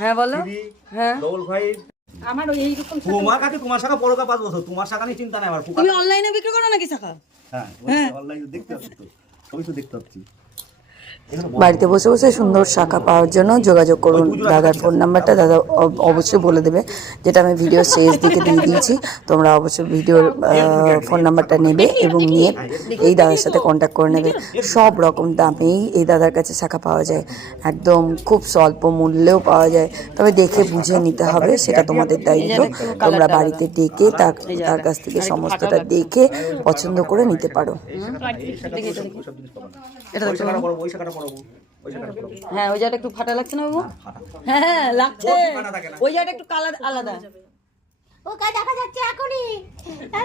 হ্যাঁ বলো। হ্যাঁ আমার ওই এইরকম তোমার কাছে তোমার শাখা পড়ো 5 বছর, তোমার শাখা নিয়ে চিন্তা নাই আমার। তুমি অনলাইনে বিক্রি করো নাকি শাখা? হ্যাঁ অনলাইনে দেখতে পাচ্ছি তো, আমি তো দেখতে পাচ্ছি। বাড়িতে বসে বসে সুন্দর শাখা পাওয়ার জন্য যোগাযোগ করুন। দাদার ফোন নাম্বারটা দাদা অবশ্যই বলে দেবে, যেটা আমি ভিডিও শেষ দিকে দিয়ে দিয়েছি। তোমরা অবশ্যই ভিডিওর ফোন নাম্বারটা নেবে এবং নিয়ে এই দাদার সাথে কন্ট্যাক্ট করে নেবে। সব রকম দামেই এই দাদার কাছে শাখা পাওয়া যায়, একদম খুব স্বল্প মূল্যেও পাওয়া যায়। তবে দেখে বুঝে নিতে হবে, সেটা তোমাদের দায়িত্ব। তোমরা বাড়িতে ডেকে তার কাছ থেকে সমস্তটা দেখে পছন্দ করে নিতে পারো। হ্যাঁ ওই জায়গাটা একটু ফাটা লাগছে না বাবু? হ্যাঁ লাগছে, ওই জায়গাটা একটু কালার আলাদা। ওকা দেখা যাচ্ছে এখনই।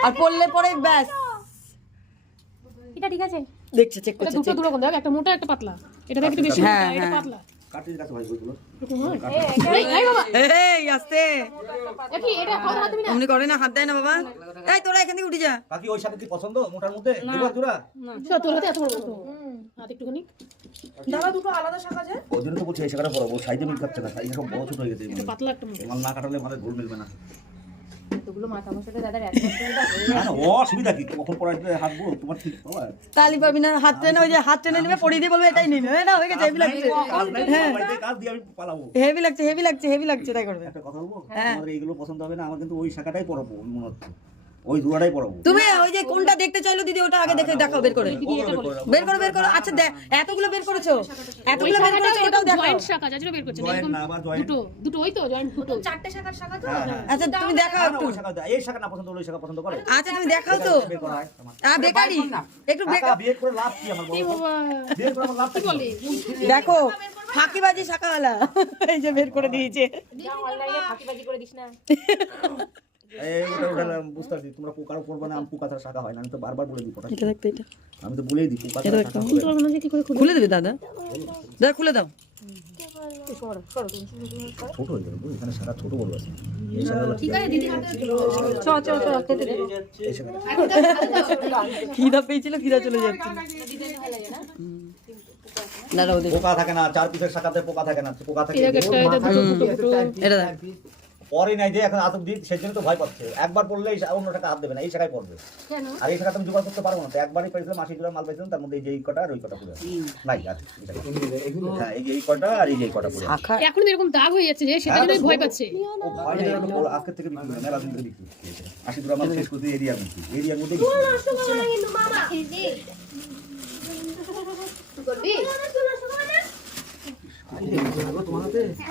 আর পড়লে পরে ব্যাস এটা ঠিক আছে। দেখছে, চেক করছে। দুটো দুটো কোন দেখ, একটা মোটা একটা পাতলা। এটা দেখে একটু বেশি মোটা, এটা পাতলা। কাটিয়ে কাছে ভাই ওইগুলো। এই বাবা, এই আস্তে, দেখি এটা কত হাত দিবি না? অমনি করে না, হাত দেয় না বাবা। এই তোরা এখান থেকে উঠে যা। কাকি ওই শাখা কি পছন্দ মোটার মধ্যে? দিবা জোড়া? না তোর হাতে এত বড় তো। হাত একটুখানি। দাদা দুটো আলাদা শাখা যায়। ওই জন্য তো বলছি এই শাখাটা পড়াবো, সাইজে মিল খাচ্ছে না, সাইজে সব বড় ছোট হয়ে গেছে। একটা পাতলা একটা মোটা। মাল না কাটালে মানে গোল মিলবে না। এতগুলো মাথা মশাতে দাদার এত অসুবিধা হয়ে না না অসুবিধা কি, কখন পড়াইতে হাত বড় তোমার ঠিক বাবা। তালি পাবি না, হাত টেনে, ওই যে হাত টেনে নেবে, পড়িয়ে দিয়ে বলবে এটাই নিবে। না হয়ে গেছে, হেভি লাগছে। কাজ দিয়ে আমি পালাবো। হেভি লাগছে, হেভি লাগছে, হেভি লাগছে, তাই করবে। একটা কথা বলবো, আমাদের এইগুলো পছন্দ হবে না, আমার কিন্তু ওই শাখাটাই পড়াবো মনে হচ্ছে, ওই জোড়াটাই পড়াবো। তুমি ওই যে কোনটা দেখতে চাইলো দিদি, ওটা আগে দেখে দেখাও, বের করে বের করো, বের করো। আচ্ছা এতগুলো বের করেছো, এতগুলো বের করেছো, ওটাও দেখাও। জয়েন্ট শাখা যাচ্ছে বের করছে জয়েন্ট এরকম না, আবার জয়েন্ট। দুটো দুটো ওই তো জয়েন্ট দুটো। চারটে শাখার শাখা তো। আচ্ছা তুমি দেখাও একটু। ওই শাখা এই শাখা না পছন্দ হলে ওই শাখা পছন্দ করে। আচ্ছা তুমি দেখাও তো। বের করা হয় আমার। বেকারি একটু কাকা বিয়ে করে লাভ কি আমার বলো তো? বাবা বিয়ে করে আমার লাভ কি বলে? দেখো, ফাঁকিবাজি শাখাওয়ালা এই যে বের করে দিয়েছে। যা অনলাইনে ফাঁকিবাজি করে দিস না। এই ওটা বুঝতে পারছি, তোমরা পোকারও পড়বে না, আমি পোকা ছাড়া শাখা হয় না, আমি তো বারবার বলে দিই পোকা। এটা দেখতে, এটা আমি তো বলেই দিই পোকা ছাড়া শাখা হয় না। তোর মনে কি করে খুলে দেবে দাদা, দাদা খুলে দাও। ছোট হয়ে যাবে, এখানে শাখা ছোট বড় আছে। এই শাখাগুলো ঠিক আছে দিদি হাতে চ চ চ খেতে দে। এই শাখাটা খিদা পেয়েছিল, খিদা চলে যাচ্ছে। দাঁড়াও দেখো, পোকা থাকে না, 4 পিসের শাখাতে পোকা থাকে না, পোকা থাকে একটা এটা দুটো দুটো এটা দেখ। পরে নাই যে এখন আতক দিই, সেজন্য তো ভয় পাচ্ছে। একবার পড়লে অন্য টাকা হাত দেবে না, এই শাখায় পড়বে। কেন? আর এই শাখা তুমি জোগাড় করতে পারবো না, তো একবারই পেয়েছিলাম 80 জোড়া মাল পেয়েছিলাম, তার মধ্যে এই যে এই কটা আর ওই কটা পুরো নাই আছে। হ্যাঁ এই যে এই কটা আর এই যে এই কটা পুরো। শাখা এখন এরকম দাগ হয়ে যাচ্ছে যে সেটা জন্য ভয় পাচ্ছে। ও ভয় নেই, আমি তো আজকে থেকে বিক্রি করি, মেলা দিন ধরে বিক্রি করছি। 80 জোড়া মাল শেষ করতে এরিয়ার মধ্যে, এরিয়ার মধ্যে করবি? তোমার হাতে